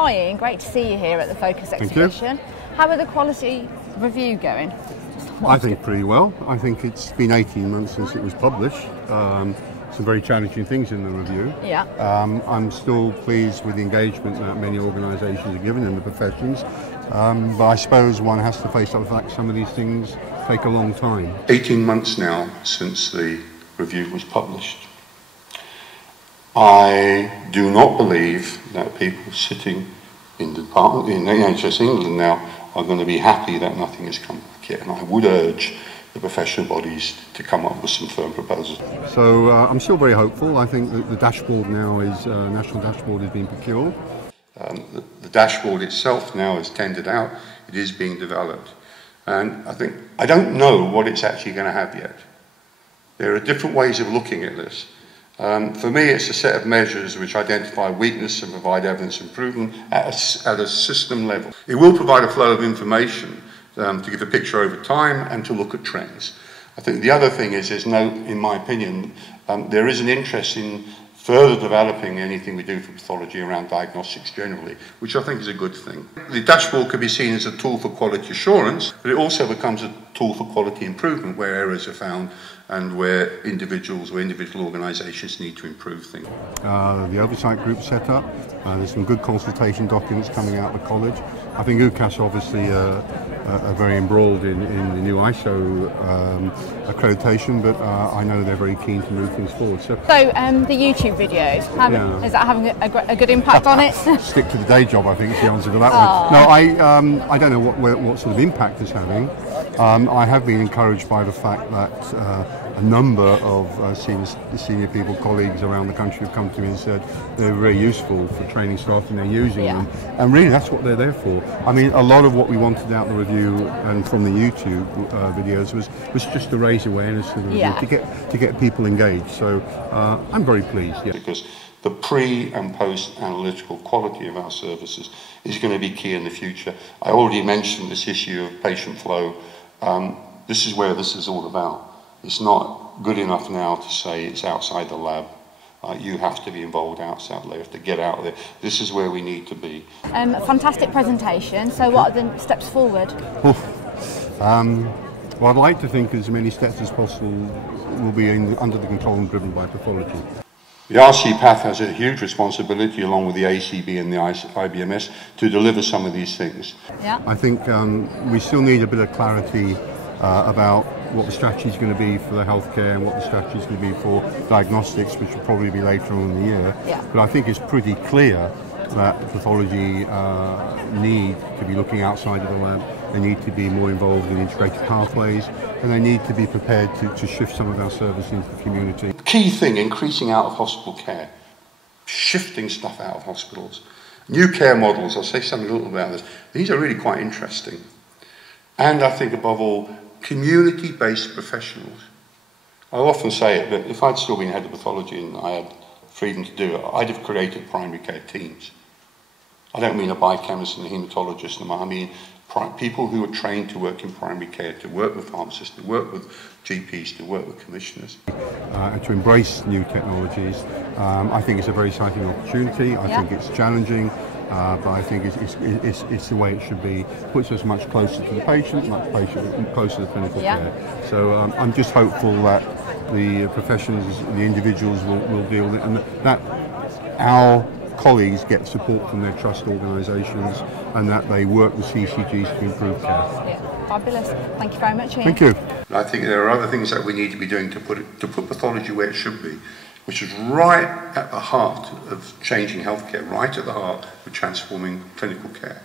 Hi Ian, great to see you here at the Focus exhibition. How are the quality review going? I think pretty well. I think it's been 18 months since it was published. Some very challenging things in the review. Yeah. I'm still pleased with the engagement that many organisations are giving in the professions. But I suppose one has to face up the fact some of these things take a long time. 18 months now since the review was published. I do not believe that people sitting in the department, in NHS England now, are going to be happy that nothing has come back yet. And I would urge the professional bodies to come up with some firm proposals. So I'm still very hopeful. I think that the dashboard now is, national dashboard is being procured. The dashboard itself now is tendered out. It is being developed. And I don't know what it's actually going to have yet. There are different ways of looking at this. For me, it's a set of measures which identify weakness and provide evidence improvement at a system level. It will provide a flow of information to give a picture over time and to look at trends. I think the other thing is, in my opinion, there is an interest in further developing anything we do for pathology around diagnostics generally, which I think is a good thing. The dashboard could be seen as a tool for quality assurance, but it also becomes a tool for quality improvement where errors are found and where individuals or individual organisations need to improve things. The oversight group set up, there's some good consultation documents coming out of the college. I think UCAS obviously are very embroiled in the new ISO accreditation, but I know they're very keen to move things forward. So the YouTube videos, is that having a good impact on it? Stick to the day job, I think is the answer to that one. No, I don't know what sort of impact it's having. I have been encouraged by the fact that a number of senior people, colleagues around the country have come to me and said they're very useful for training staff and they're using them. And really that's what they're there for. I mean, a lot of what we wanted out in the review and from the YouTube videos was just to raise awareness to the review, to get people engaged. So I'm very pleased. Yeah. Because the pre and post analytical quality of our services is going to be key in the future. I already mentioned this issue of patient flow. This is where this is all about. It's not good enough now to say it's outside the lab. You have to be involved outside there, you have to get out there. This is where we need to be. Fantastic presentation. So what are the steps forward? Well, I'd like to think as many steps as possible will be under the control and driven by pathology. The RCPath has a huge responsibility, along with the ACB and the IBMS, to deliver some of these things. Yeah. I think we still need a bit of clarity about what the strategy is going to be for the healthcare and what the strategy is going to be for diagnostics, which will probably be later on in the year. Yeah. But I think it's pretty clear that pathology need to be looking outside of the lab. They need to be more involved in integrated pathways, and they need to be prepared to shift some of our service into the community. Key thing, increasing out of hospital care, shifting stuff out of hospitals. New care models, I'll say something a little about this. These are really quite interesting. And I think above all, community-based professionals. I often say it, but if I'd still been head of pathology and I had freedom to do it, I'd have created primary care teams. I don't mean a biochemist and a haematologist, I mean people who are trained to work in primary care, to work with pharmacists, to work with GPs, to work with commissioners. To embrace new technologies. I think it's a very exciting opportunity. I think it's challenging, but I think it's the way it should be. Puts us much closer to the patient, much closer to clinical care. So I'm just hopeful that the professions, the individuals will deal with it, and that our colleagues get support from their trust organisations and that they work with CCGs to improve care. Yeah, fabulous. Thank you very much, Ian. Thank you. I think there are other things that we need to be doing to put pathology where it should be, which is right at the heart of changing healthcare, right at the heart of transforming clinical care.